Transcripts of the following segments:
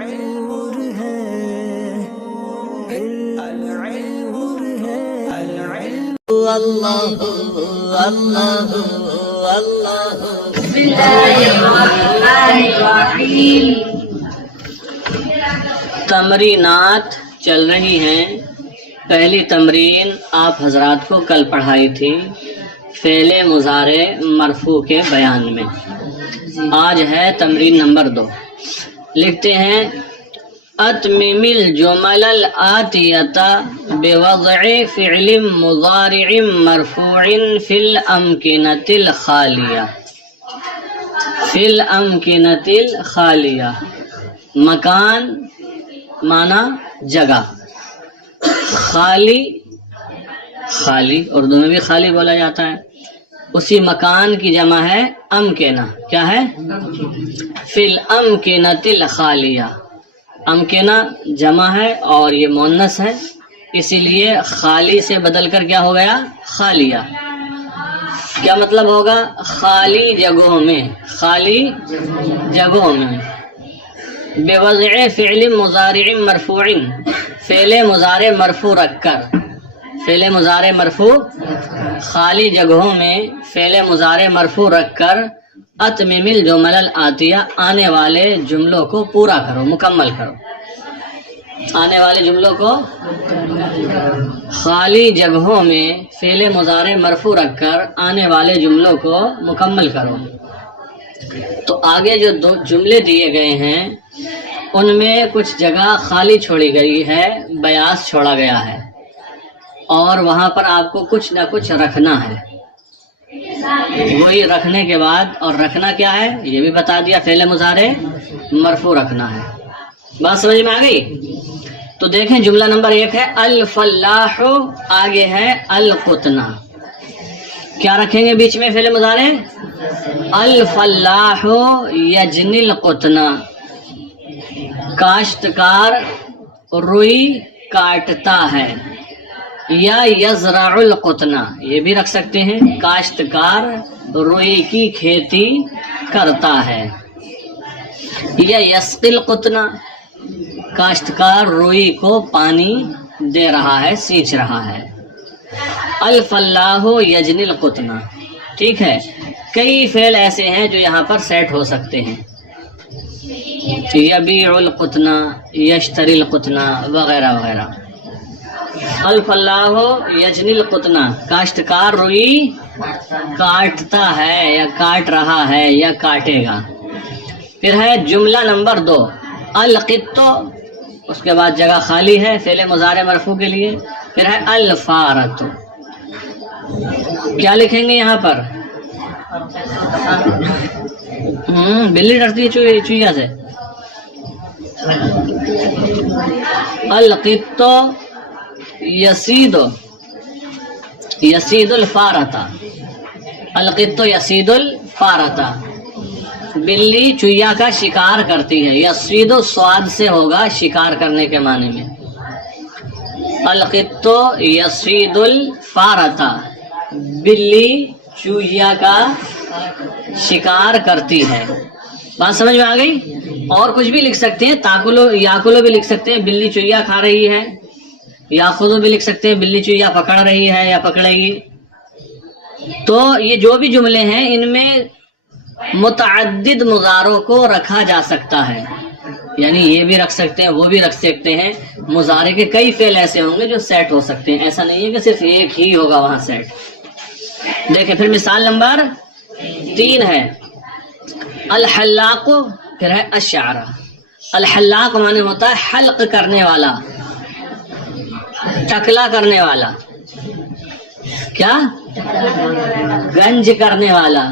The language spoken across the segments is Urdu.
نور ہے نور ہے اللہ اللہ اللہ بسم اللہ الرحمن الرحیم۔ تمرینات چل رہی ہیں۔ پہلی تمرین آپ حضرات کو کل پڑھائی تھی فعل مضارع مرفوع کے بیان میں۔ آج ہے تمرین نمبر 2۔ لکھتے ہیں اتمم الجمل الآتیۃ بوضع فعل مضارع مرفوع فی الامکنۃ الخالیہ۔ فی الامکنۃ الخالیہ، مکان معنی جگہ، خالی خالی اردو میں بھی خالی بولا جاتا ہے، اسی مکان کی جمع ہے امکنہ۔ کیا ہے؟ فی الامکنۃ الخالیہ۔ امکنہ جمع ہے اور یہ مؤنث ہے، اسی لیے خالی سے بدل کر کیا ہو گیا؟ خالیہ۔ کیا مطلب ہوگا؟ خالی جگہوں میں، خالی جگہوں میں۔ بوضع فعل مضارع مرفوع، فعل مضارع مرفوع رکھ کر، فعل مضارع مرفوع خالی جگہوں میں فعل مضارع مرفوع رکھ کر اتمم الجمل الآتیہ، آنے والے جملوں کو پورا کرو، مکمل کرو۔ آنے والے جملوں کو خالی جگہوں میں فعل مضارع مرفوع رکھ کر آنے والے جملوں کو مکمل کرو۔ تو آگے جو 2 جملے دیے گئے ہیں ان میں کچھ جگہ خالی چھوڑی گئی ہے، بیاس چھوڑا گیا ہے، اور وہاں پر آپ کو کچھ نہ کچھ رکھنا ہے۔ وہی رکھنے کے بعد، اور رکھنا کیا ہے یہ بھی بتا دیا، فعل مضارع مرفوع رکھنا ہے۔ بات سمجھ میں آ گئی؟ تو دیکھیں جملہ نمبر 1 ہے الفلاح، آگے ہے القطنہ۔ کیا رکھیں گے بیچ میں فعل مضارع؟ الفلاح یجنی القطنہ، کاشتکار روئی کاٹتا ہے، یا یزرع القطنہ، یہ بھی رکھ سکتے ہیں، کاشتکار روئی کی کھیتی کرتا ہے، یا یسقی القطنہ، کاشتکار روئی کو پانی دے رہا ہے، سینچ رہا ہے۔ الفلاح یجنی القطنہ، ٹھیک ہے۔ کئی فعل ایسے ہیں جو یہاں پر سیٹ ہو سکتے ہیں، یبیع القطنہ، یشتری القطنہ وغیرہ وغیرہ۔ الفلاح یجنی القطنہ، کاشتکار روئی کاٹتا ہے یا کاٹ رہا ہے یا کاٹے گا۔ پھر ہے جملہ نمبر 2 القط، اس کے بعد جگہ خالی ہے فعل مضارع مرفوع کے لیے۔ پھر ہے الفارۃ، کیا لکھیں گے یہاں پر؟ بلی ڈرتی ہے چوہیا سے۔ القط یسید الفارۃ، القط یسید الفارۃ، بلی چوہیا کا شکار کرتی ہے۔ یسید سواد سے ہوگا شکار کرنے کے معنی میں۔ القط یسید الفارۃ، بلی چوہیا کا شکار کرتی ہے۔ بات سمجھ میں آ گئی؟ اور کچھ بھی لکھ سکتے ہیں، تاکلو یاکلو بھی لکھ سکتے ہیں، بلی چوہیا کھا رہی ہے۔ یاخذو بھی لکھ سکتے ہیں، بلی چوہیا پکڑ رہی ہے یا پکڑے گی۔ تو یہ جو بھی جملے ہیں ان میں متعدد مضارعوں کو رکھا جا سکتا ہے، یعنی یہ بھی رکھ سکتے ہیں، وہ بھی رکھ سکتے ہیں۔ مضارع کے کئی فعل ایسے ہوں گے جو سیٹ ہو سکتے ہیں، ایسا نہیں ہے کہ صرف ایک ہی ہوگا وہاں سیٹ۔ دیکھیں پھر مثال نمبر 3 ہے الحلاق، پھر ہے الشعرہ۔ الحلاق معنی ہوتا ہے حلق کرنے والا، ٹکلا کرنے والا، کیا؟ گنج کرنے والا۔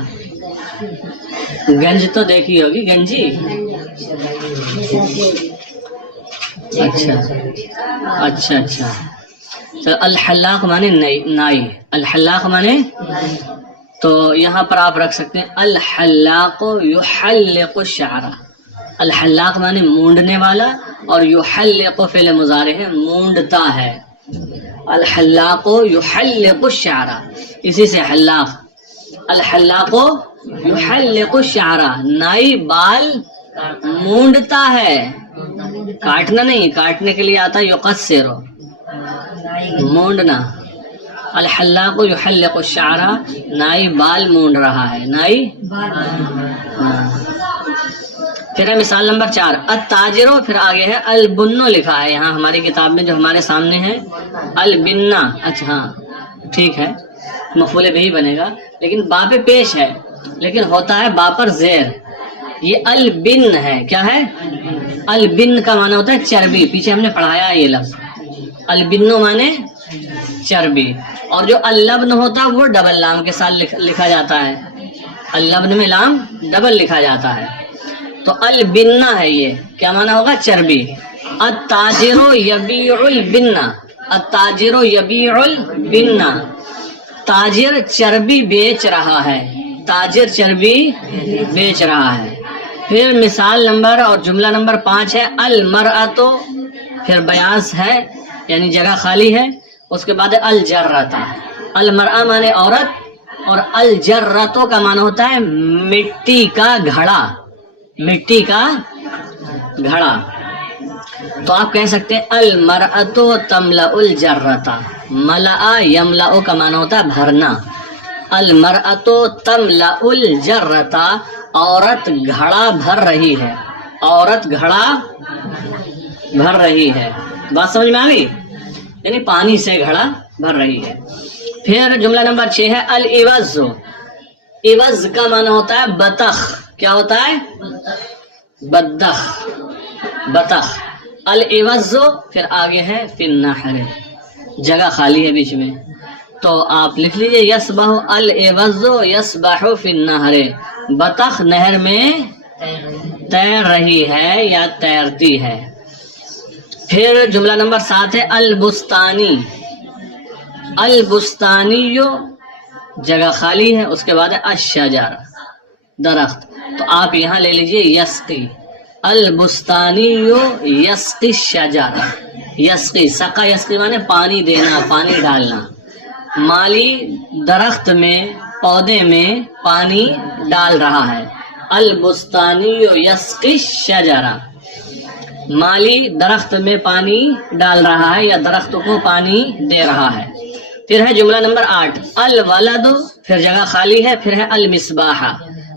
گنج تو دیکھی ہوگی، گنجی۔ اچھا اچھا اچھا، تو الحلاق معنی نائی، الحلاق معنی، تو یہاں پر آپ رکھ سکتے ہیں الحلاق یحلق الشعر۔ الحلاق معنی مونڈنے والا، اور یحلق فعل مضارع ہے، مونڈتا ہے۔ الحلاق یحلق الشعر، اسی سے حلاق۔ الحلاق یحلق الشعر، نائی بال مونڈتا ہے، کاٹنا نہیں، کاٹنے کے لیے آتا ہے یقصر، مونڈنا. الحلاق یحلق الشعر، نائی بال مونڈ رہا ہے، نائی. ہاں. پھر ہے مثال نمبر 4 التاجر، پھر آگے ہے البنو لکھا ہے یہاں ہماری کتاب میں جو ہمارے سامنے ہے البنا. اچھا ہاں ٹھیک ہے، مفعول بہی بنے گا لیکن با پہ پیش ہے، لیکن ہوتا ہے با پر زیر. یہ البن ہے، کیا ہے؟ البن کا معنی ہوتا ہے چربی، پیچھے ہم نے پڑھایا یہ لفظ. البنو معنی چربی. اور جو اللبن ہوتا ہے وہ ڈبل لام کے ساتھ لکھا جاتا ہے، اللبن میں لام ڈبل لکھا جاتا ہے. تو البنا ہے، یہ کیا معنی ہوگا؟ چربی. التاجر یبیع البنا، التاجر یبیع البنا، تاجر چربی بیچ رہا ہے، تاجر چربی بیچ رہا ہے. پھر مثال نمبر اور جملہ نمبر 5 ہے المرأۃ، پھر بیاض ہے یعنی جگہ خالی ہے، اس کے بعد الجرۃ. المرأہ مانے عورت، اور الجرۃ کا معنی ہوتا ہے مٹی کا گھڑا، مٹی کا گھڑا. تو آپ کہہ سکتے ہیں المرأۃ تملأ الجرۃ. ملأ یملأ کا معنی ہوتا ہے بھرنا. المرأۃ تملأ الجرۃ، عورت گھڑا بھر رہی ہے، عورت گھڑا بھر رہی ہے. بات سمجھ میں آ گئی؟ یعنی پانی سے گھڑا بھر رہی ہے. پھر جملہ نمبر 6 ہے العوض. عوض کا معنی ہوتا ہے بطخ، کیا ہوتا ہے؟ بدخ، بطخ. العوض پھر آگے ہے فی النحر، جگہ خالی ہے بیچ میں، تو آپ لکھ لیجئے یسبح العوض یسبح فی النحر، بطخ نہر میں تیر رہی ہے یا تیرتی ہے. پھر جملہ نمبر 7 ہے البستانی. البستانی جگہ خالی ہے، اس کے بعد ہے الشجر، درخت. تو آپ یہاں لے لیجئے یسقی، البستانی یسقی الشجر. یسقی، سقا یسقی مانے پانی دینا، پانی ڈالنا. مالی درخت میں، پودے میں پانی ڈال رہا ہے. البستانی یسقی الشجر، مالی درخت میں پانی ڈال رہا ہے یا درخت کو پانی دے رہا ہے. پھر ہے جملہ نمبر 8 الولد، پھر جگہ خالی ہے، پھر ہے المصباح.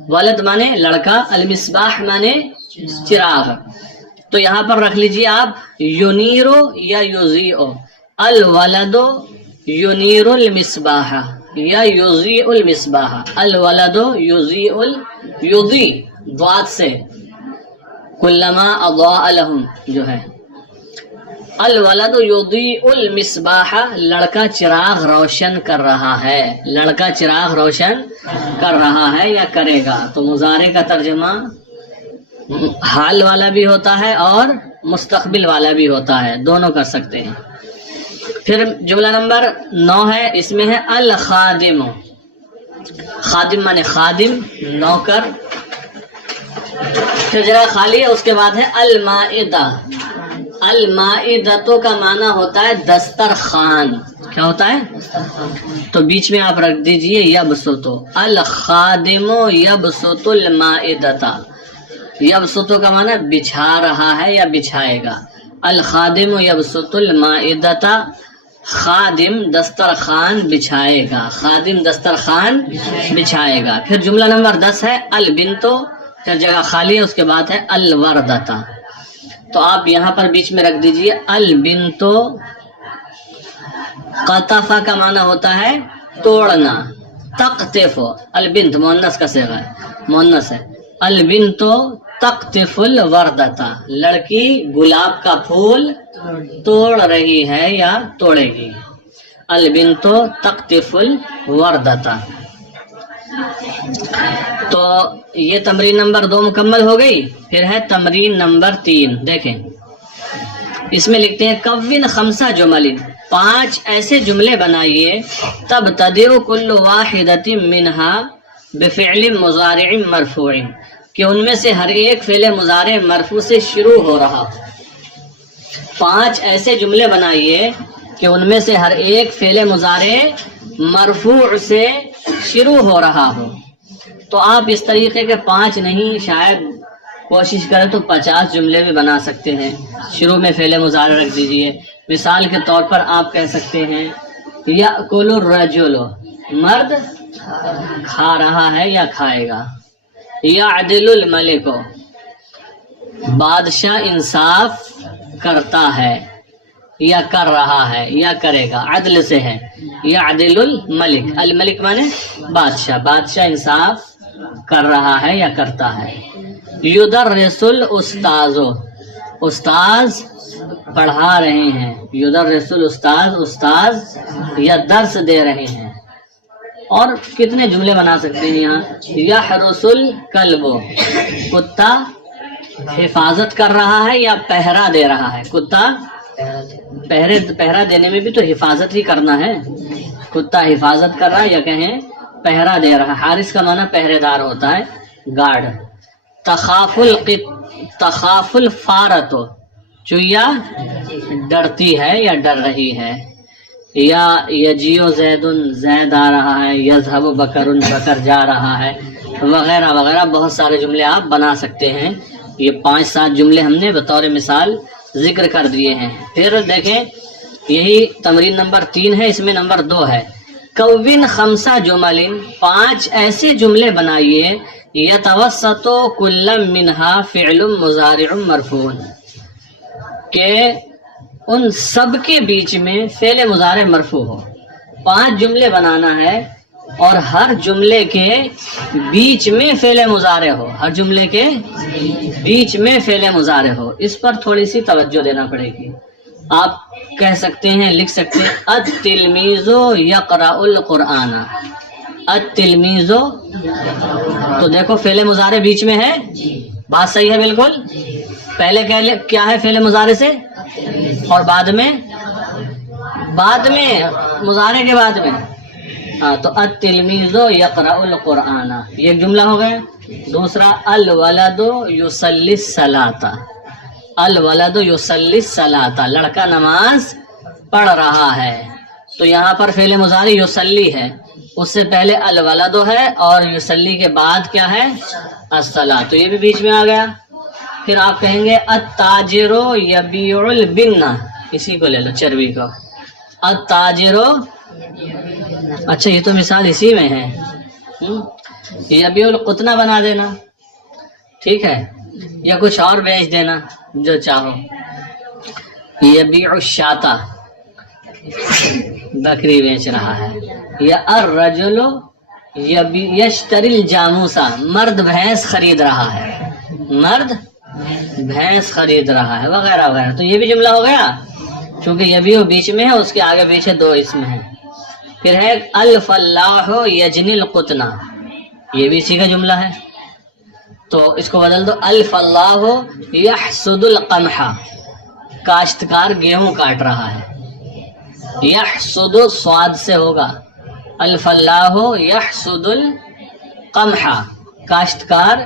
ولد مانے لڑکا، المصباح مانے چراغ. تو یہاں پر رکھ لیجیے آپ یونیرو یا یوزیو. الولد یونیر المصباح یا یوزیع المصباح. الولد یوزیع یوزی ضاد سے کلما اضاء لهم جو ہے. الولد یضیء المصباح، لڑکا چراغ روشن کر رہا ہے، لڑکا چراغ روشن کر رہا ہے یا کرے گا. تو مضارع کا ترجمہ حال والا بھی ہوتا ہے اور مستقبل والا بھی ہوتا ہے، دونوں کر سکتے ہیں. پھر جملہ نمبر 9 ہے، اس میں ہے الخادم. خادم مانے خادم، نوکر. پھر جگہ خالی ہے، اس کے بعد ہے المائدہ. المائدہ کا معنی ہوتا ہے دسترخوان. کیا ہوتا ہے؟ تو بیچ میں آپ رکھ دیجئے یبسط. الخادم یبسط المائدہ. یبسط کا معنی بچھا رہا ہے یا بچھائے گا. الخادم یبسط المائدہ، خادم دسترخوان بچھائے گا، خادم دسترخوان بچھائے گا. پھر جملہ نمبر 10 ہے البنتو، پھر جگہ خالی ہے، اس کے بعد ہے الوردتا. تو آپ یہاں پر بیچ میں رکھ دیجئے البنتو. قطفہ کا معنی ہوتا ہے توڑنا. تقطف، البنت مؤنث کا صیغہ ہے، مؤنث ہے. البنتو تقطف الوردتا، لڑکی گلاب کا پھول توڑ رہی ہے یا توڑے گی. البنتو تقطف الوردتا. تو یہ تمرین نمبر 2 مکمل ہو گئی. پھر ہے تمرین نمبر 3. دیکھیں اس میں لکھتے ہیں کون 5 جمل، 5 ایسے جملے بنائیے تبتدئ کل واحدۃ منها بفعل مضارع مرفوع، کہ ان میں سے ہر ایک فعل مضارع مرفوع سے شروع ہو رہا. 5 ایسے جملے بنائیے کہ ان میں سے ہر ایک فعل مضارع مرفوع سے شروع ہو رہا ہو. تو آپ اس طریقے کے 5 نہیں، شاید کوشش کریں تو 50 جملے بھی بنا سکتے ہیں. شروع میں فعل مضارع رکھ دیجئے. مثال کے طور پر آپ کہہ سکتے ہیں یأکل الرجل، مرد کھا رہا ہے یا کھائے گا. یعدل الملک، بادشاہ انصاف کرتا ہے یا کر رہا ہے یا کرے گا، عدل سے ہے. یعدل الملک، الملک مانے بادشاہ، بادشاہ انصاف کر رہا ہے یا کرتا ہے. یدرس الاستاذ، استاذ پڑھا رہے ہیں. یدرس الاستاذ، استاذ یا درس دے رہے ہیں. اور کتنے جملے بنا سکتے ہیں یہاں. یحرس الکلب، کتا حفاظت کر رہا ہے یا پہرا دے رہا ہے. کتا پہرا دینے میں بھی تو حفاظت ہی کرنا ہے. کتا حفاظت کر رہا ہے یا کہیں پہرا دے رہا ہے. حارس کا معنی پہرے دار ہوتا ہے، گارڈ. تخاف الفارت، چویا ڈرتی ہے یا ڈر رہی ہے. یا یجیو زید، زید آ رہا ہے. یذهب بکر، بکر جا رہا ہے، وغیرہ وغیرہ. بہت سارے جملے آپ بنا سکتے ہیں. یہ 5-7 جملے ہم نے بطور مثال ذکر کر دیے ہیں. پھر دیکھیں یہی تمرین نمبر 3 ہے، اس میں نمبر 2 ہے کون 5 جمل، 5 ایسے جملے بنائیے یتوسط کل منها فعل مضارع مرفوع، کہ ان سب کے بیچ میں فعل مضارع مرفوع ہو. 5 جملے بنانا ہے اور ہر جملے کے بیچ میں فعل مضارع ہو، ہر جملے کے بیچ میں فعل مضارع ہو. اس پر تھوڑی سی توجہ دینا پڑے گی. آپ کہہ سکتے ہیں، لکھ سکتے ہیں التلمیذ یقرأ القرآن. التلمیذ، تو دیکھو فعل مضارع بیچ میں ہے، بات صحیح ہے بالکل. پہلے کیا ہے فعل مضارع سے، اور بعد میں مضارع کے بعد میں. ہاں تو التلمیذ یقرأ القرآن، یہ ایک جملہ ہو گیا. دوسرا الولد یصلی الصلاۃ، الولد یصلی الصلاۃ، لڑکا نماز پڑھ رہا ہے. تو یہاں پر فعل مضارع یصلی ہے، اس سے پہلے الولد ہے اور یصلی کے بعد کیا ہے الصلاۃ، تو یہ بھی بیچ میں آ گیا. پھر آپ کہیں گے التاجر یبیع البن، اسی کو لے لو چربی کو. التاجر، اچھا یہ تو مثال اسی میں ہے. یبیع القطن بنا دینا، ٹھیک ہے، یا کچھ اور بیچ دینا جو چاہو. یبیع الشاۃ، بکری بیچ رہا ہے. یا الرجل یشتری الجاموس، مرد بھینس خرید رہا ہے، مرد بھینس خرید رہا ہے، وغیرہ وغیرہ. تو یہ بھی جملہ ہو گیا، چونکہ یہ بھی وہ بیچ میں ہے، اس کے آگے پیچھے 2 اسم ہیں. پھر ہے الفلاح یجنی القطن، یہ بھی اسی کا جملہ ہے. تو اس کو بدل دو الفلاح یحصد القمح، کاشتکار گیہوں کاٹ رہا ہے. یحصد سواد سے ہوگا، الفلاح یحصد القمح، کاشتکار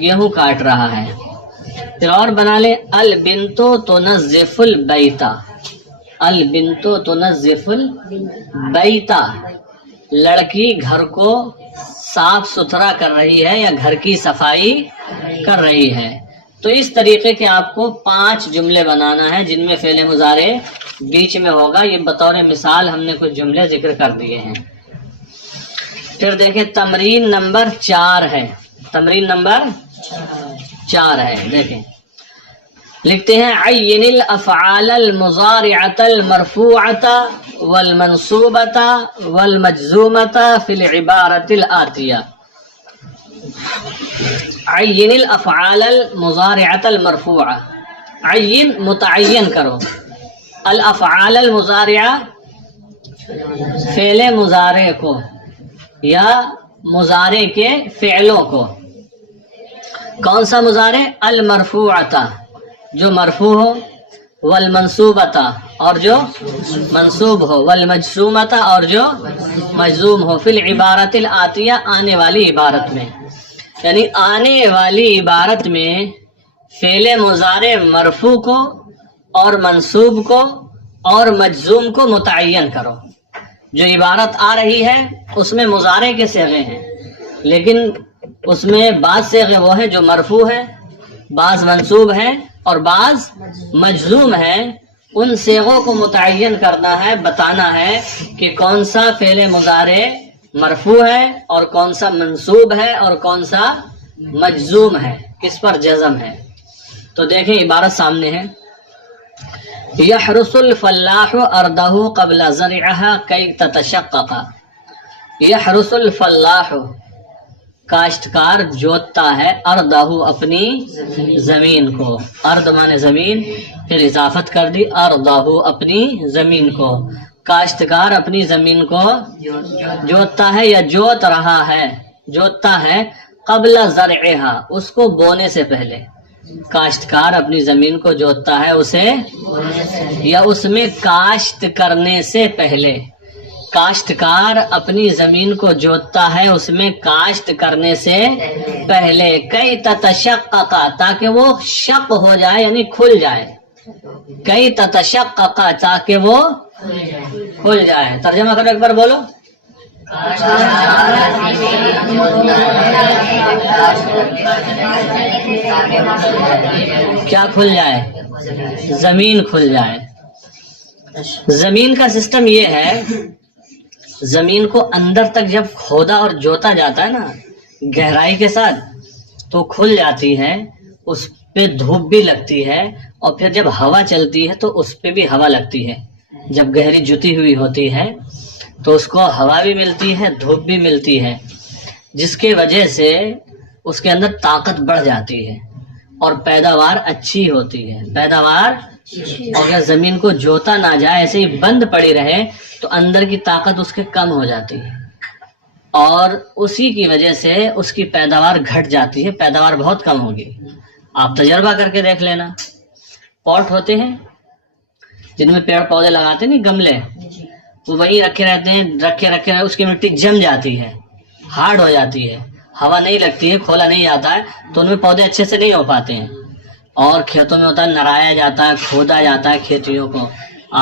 گیہوں کاٹ رہا ہے. پھر اور بنا لیں البنت تنظف البیت، البنت تنظف البیت، لڑکی گھر کو صاف ستھرا کر رہی ہے یا گھر کی صفائی کر رہی ہے. تو اس طریقے کے آپ کو 5 جملے بنانا ہے جن میں فعل مضارع بیچ میں ہوگا. یہ بطور مثال ہم نے کچھ جملے ذکر کر دیے ہیں. پھر دیکھیں تمرین نمبر 4 ہے، تمرین نمبر 4 ہے. دیکھیں لکھتے ہیں عین الافعال المضارعۃ المرفوعۃ والمنصوبۃ والمجزومۃ فی العبارۃ الآتیہ. عین الافعال المضارعۃ المرفوعہ، عین متعین کرو. الافعال المضارعہ، فعل مضارع کو یا مضارع کے فعلوں کو. کون سا مضارع؟ المرفوعۃ، جو مرفوع ہو، والمنصوبۃ، اور جو منصوب ہو، والمجزومۃ، اور جو مجزوم ہو. فی العبارۃ الآتیہ، آنے والی عبارت میں. یعنی آنے والی عبارت میں فعل مضارع مرفوع کو اور منصوب کو اور مجزوم کو متعین کرو. جو عبارت آ رہی ہے اس میں مضارع کے صیغے ہیں، لیکن اس میں بعض صیغے وہ ہیں جو مرفوع ہیں، بعض منصوب ہیں اور بعض مجزوم ہیں، ان صیغوں کو متعین کرنا ہے، بتانا ہے کہ کون سا فعل مضارع مرفوع ہے اور کون سا منصوب ہے اور کون سا مجزوم ہے، کس پر جزم ہے۔ تو دیکھیں عبارت سامنے ہے، یحرس الفلاح ارضہ قبل زرعها کی تتشقق۔ یحرس الفلاح، کاشتکار جوتتا ہے، ارضہ اپنی زمین کو، ارض مانے زمین، پھر اضافت کر دی، ارضہ اپنی زمین کو، کاشتکار اپنی زمین کو جوتتا ہے یا جوت رہا ہے، جوتتا ہے، قبل زرعها، اس کو بونے سے پہلے، کاشتکار اپنی زمین کو جوتتا ہے اسے یا اس میں کاشت کرنے سے پہلے، کاشتکار اپنی زمین کو جوتتا ہے اس میں کاشت کرنے سے پہلے، کئی تتشقق، تاکہ وہ شق ہو جائے یعنی کھل جائے، کئی تتشقق، تاکہ وہ کھل جائے۔ ترجمہ کرو ایک بار بولو۔ کیا کھل جائے؟ زمین کھل جائے۔ زمین کا سسٹم یہ ہے، زمین کو اندر تک جب کھودا اور جوتا جاتا ہے نا گہرائی کے ساتھ تو کھل جاتی ہے، اس پہ دھوپ بھی لگتی ہے، اور پھر جب ہوا چلتی ہے تو اس پہ بھی ہوا لگتی ہے۔ جب گہری جتی ہوئی ہوتی ہے تو اس کو ہوا بھی ملتی ہے، دھوپ بھی ملتی ہے، جس کی وجہ سے اس کے اندر طاقت بڑھ جاتی ہے اور پیداوار اچھی ہوتی ہے۔ پیداوار، اگر زمین کو جوتا نہ جائے، ایسے ہی بند پڑی رہے تو اندر کی طاقت اس کے کم ہو جاتی ہے اور اسی کی وجہ سے اس کی پیداوار گھٹ جاتی ہے، پیداوار بہت کم ہوگی۔ آپ تجربہ کر کے دیکھ لینا، پاٹ ہوتے ہیں جن میں پیڑ پودے لگاتے نہیں، گملے، وہ وہی رکھے رہتے ہیں، رکھے اس کی مٹی جم جاتی ہے، ہارڈ ہو جاتی ہے، ہوا نہیں لگتی ہے، کھولا نہیں جاتا ہے تو ان میں پودے اچھے سے نہیں ہو پاتے ہیں۔ اور کھیتوں میں ہوتا ہے، نرایا جاتا ہے، کھودا جاتا ہے کھیتیوں کو،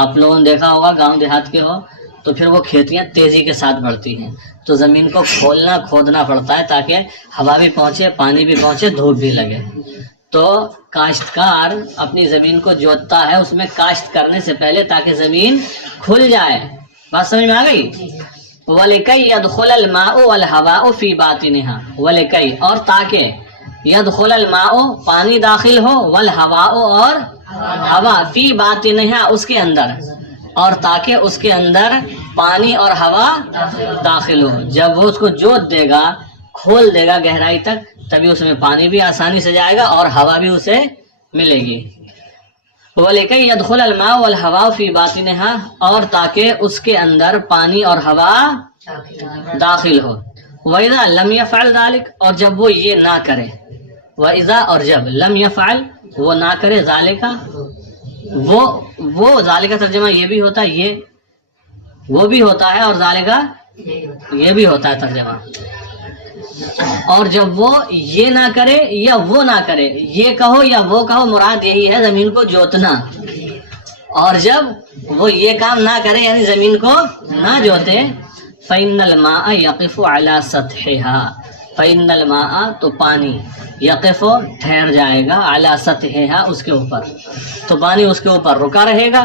آپ لوگوں نے دیکھا ہوگا گاؤں دیہات کے ہو تو پھر وہ کھیتیاں تیزی کے ساتھ بڑھتی ہیں، تو زمین کو کھولنا کھودنا پڑتا ہے تاکہ ہوا بھی پہنچے، پانی بھی پہنچے، دھوپ بھی لگے۔ تو کاشتکار اپنی زمین کو جوتتا ہے اس میں کاشت کرنے سے پہلے تاکہ زمین کھل جائے۔ بات سمجھ میں آ گئی؟ وَلِكَيْ يَدْخُلَ الْمَاءُ وَالْهَوَاءُ فِي بَاطِنِهَا، وَلِكَيْ، اور تاکہ، يَدْخُلَ الْمَاءُ، پانی داخل ہو، وَالْهَوَاءُ، اور ہوا، فی بَاطِنِهَا، اس کے اندر، اور تاکہ اس کے اندر پانی اور ہوا داخل ہو۔ جب وہ اس کو جوت دے گا، کھول دے گا گہرائی تک، تبھی اس میں پانی بھی آسانی سے جائے گا اور ہوا بھی اسے ملے گی۔ وَلِكَيْ يَدْخُلَ الْمَاءُ وَالْهَوَاءُ فِي بَاطِنِهَا، اور تاکہ اس کے اندر پانی اور ہوا داخل ہو۔ وَإِذَا لَمْ يَفْعَلْ ذَلِكَ، اور جب وہ یہ نہ کرے، وَإِذَا، اور جب، لم يفعل، وہ نہ کرے، ذَلِكَ، وہ ذَلِكَ ترجمہ یہ بھی ہوتا ہے، یہ وہ بھی ہوتا ہے، اور ذَلِكَ یہ بھی ہوتا ہے ترجمہ۔ اور جب وہ یہ نہ کرے یا وہ نہ کرے، یہ کہو یا وہ کہو، مراد یہی ہے زمین کو جوتنا۔ اور جب وہ یہ کام نہ کرے یعنی زمین کو نہ جوتے، فَإِنَّ الْمَاءَ يَقِفُ عَلَى سَطْحِهَا، فَإِنَّ الْمَاءَ، تو پانی، یقف، ٹھہر جائے گا، عَلَى سَطْحِهَا، اس کے اوپر، تو پانی اس کے اوپر رکا رہے گا۔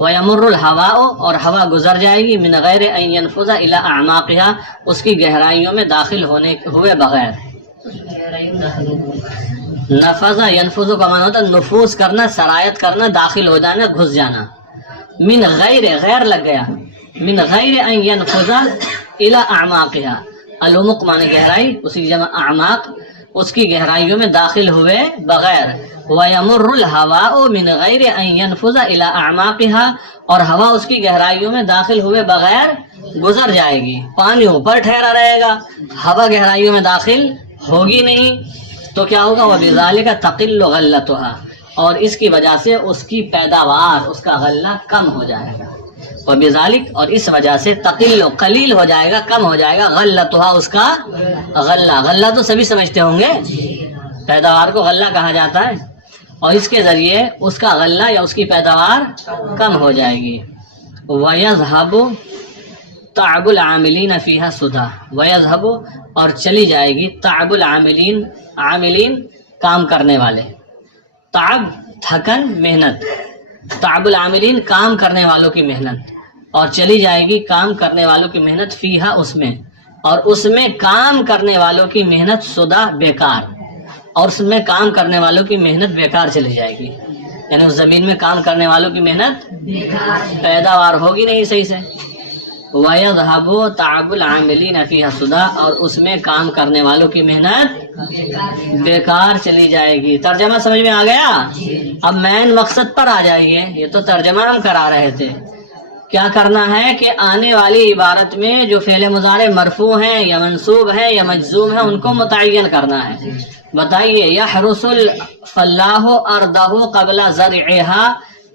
وَيَمُرُّ الْهَوَاءُ، اور ہوا گزر جائے گی، مِنْ غَيْرِ أَنْ يَنْفُذَ إِلَىٰ أَعْمَاقِهَا، اس کی گہرائیوں میں داخل ہوئے بغیر۔ نفذ، ينفذ کا معنی ہوتا ہے نفوذ کرنا، سرایت کرنا، داخل ہو جانا، گھس جانا۔ من غیر، غیر لگ گیا، من غیر ان ينفذ الى اعماقها، العمق معنی گہرائی، اسی کی جمع اعماق، اس کی گہرائیوں میں داخل ہوئے بغیر۔ وَيَمُرُّ الْهَوَاءُ مِنْ غَيْرِ أَنْ يَنْفُذَ إِلَىٰ أَعْمَاقِهَا، اور ہوا اس کی گہرائیوں میں داخل ہوئے بغیر گزر جائے گی۔ پانی اوپر ٹھہرا رہے گا، ہوا گہرائیوں میں داخل ہوگی نہیں، تو کیا ہوگا؟ وَبِذَلِكَ تَقِلُّ غَلَّتُهَا، اور اس کی وجہ سے اس کی پیداوار، اس کا غلہ کم ہو جائے گا۔ وَبِذَلِكَ، اور اس وجہ سے، تقل، قلیل ہو جائے گا، کم ہو جائے گا، غلتها، اس کا غلہ۔ غلہ تو سبھی سمجھتے ہوں گے، پیداوار کو غلہ کہا جاتا ہے، اور اس کے ذریعے اس کا غلہ یا اس کی پیداوار کم ہو جائے گی۔ وَيَذْهَبُ تَعْبُ الْعَامِلِينَ فِيهَا سُدًى، وَيَذْهَبُ، اور چلی جائے گی، تعب العاملین، عاملین کام کرنے والے. تعب تھکن محنت, تعب العاملین کام کرنے والوں کی محنت, اور چلی جائے گی کام کرنے والوں کی محنت فیہا اس میں, اور اس میں کام کرنے والوں کی محنت سدا بیکار, اور اس میں کام کرنے والوں کی محنت بیکار چلی جائے گی, یعنی اس زمین میں کام کرنے والوں کی محنت پیداوار ہوگی نہیں صحیح سے. وَيَذْهَبُ تَعَبُ الْعَامِلِينَ فِيهَا سُدًى, اور اس میں کام کرنے والوں کی محنت بیکار چلی جائے گی. ترجمہ سمجھ میں آ گیا؟ اب مین مقصد پر آ جائیے. یہ تو ترجمہ ہم کرا رہے تھے. کیا کرنا ہے کہ آنے والی عبارت میں جو فعل مضارع مرفوع ہیں یا منصوب ہیں یا مجزوم ہیں ان کو متعین کرنا ہے. بتائیے, یحرس الفلاح ارضہ قبل زرعها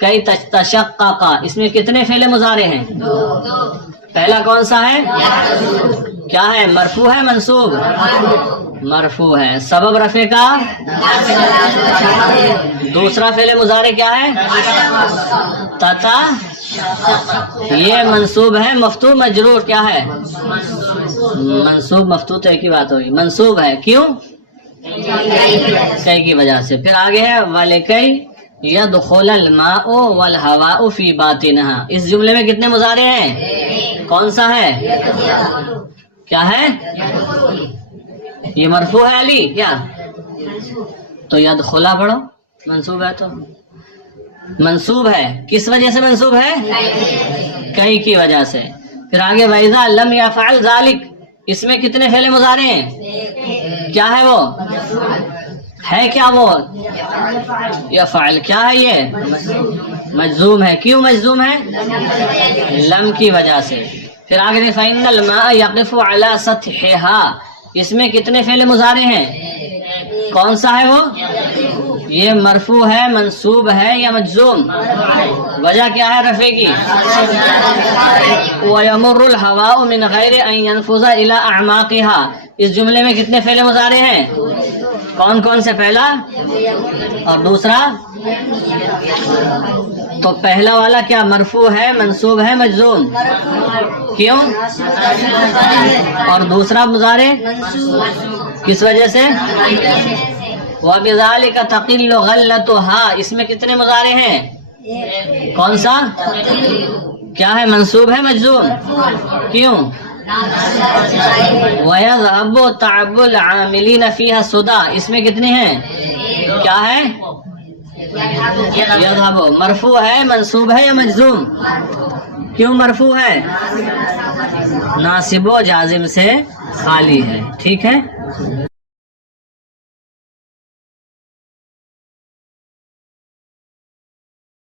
کئی تشقق, اس میں کتنے فعل مضارع ہیں؟ پہلا کون سا ہے؟ کیا ہے؟ مرفوع ہے منصوب؟ مرفوع ہے. سبب رفع کا دوسرا فعل مضارع کیا ہے؟ تتا, یہ منصوب ہے. مفتوح مجرور کیا ہے؟ منصوب مفتوح تو ایک ہی بات ہوگی. منصوب ہے کیوں؟ کئی کی وجہ سے. پھر آگے ہے وَلِكَيْ يَدْخُلَ الْمَاءُ وَالْهَوَاءُ فِي بَاطِنِهَا. اس جملے میں کتنے مضارع ہیں؟ کون سا ہے؟ کیا ہے؟ یہ مرفوع ہے علی کیا؟ تو یدخلا پڑھو, منصوب ہے. تو منصوب ہے کس وجہ سے منصوب ہے؟ کئی کی وجہ سے. پھر آگے وَإِذَا لَمْ يَفْعَلْ ذَلِكَ, اس میں کتنے فعل مضارع ہیں؟ کیا ہے وہ؟ ہے کیا وہ؟ یفعل. کیا ہے یہ؟ مجزوم ہے. کیوں مجزوم ہے؟ لم کی وجہ سے. پھر آگے فَإِنَّ الْمَاءَ يَقِفُ عَلَى سَطْحِهَا, اس میں کتنے فعل مضارع ہیں؟ کون سا ہے وہ؟ یہ مرفوع ہے منصوب ہے یا مجزوم؟ وجہ کیا ہے رفع کی؟ وَيَمُرُّ الْهَوَاءُ مِنْ غَيْرِ أَنْ يَنْفُذَ إِلَى أَعْمَاقِهَا, اس جملے میں کتنے فعل مضارع ہیں؟ کون کون سے؟ پہلا اور دوسرا. تو پہلا والا کیا مرفوع ہے منصوب ہے مجزوم؟ کیوں؟ اور دوسرا مضارع کس وجہ سے؟ وَبِذَلِكَ تَقِلُّ غَلَّتُهَا, اس میں کتنے مضارع ہیں؟ کون سا؟ کیا ہے؟ منصوب ہے مجزوم؟ کیوں؟ وَيَذْهَبُ تَعَبُّ الْعَامِلِينَ فِيهَا سُدًى, اس میں کتنے ہیں؟ کیا ہے؟ یذهب. مرفوع ہے منصوب ہے یا مجزوم؟ کیوں مرفوع ہے؟ ناصب و جازم سے خالی ہے. ٹھیک ہے.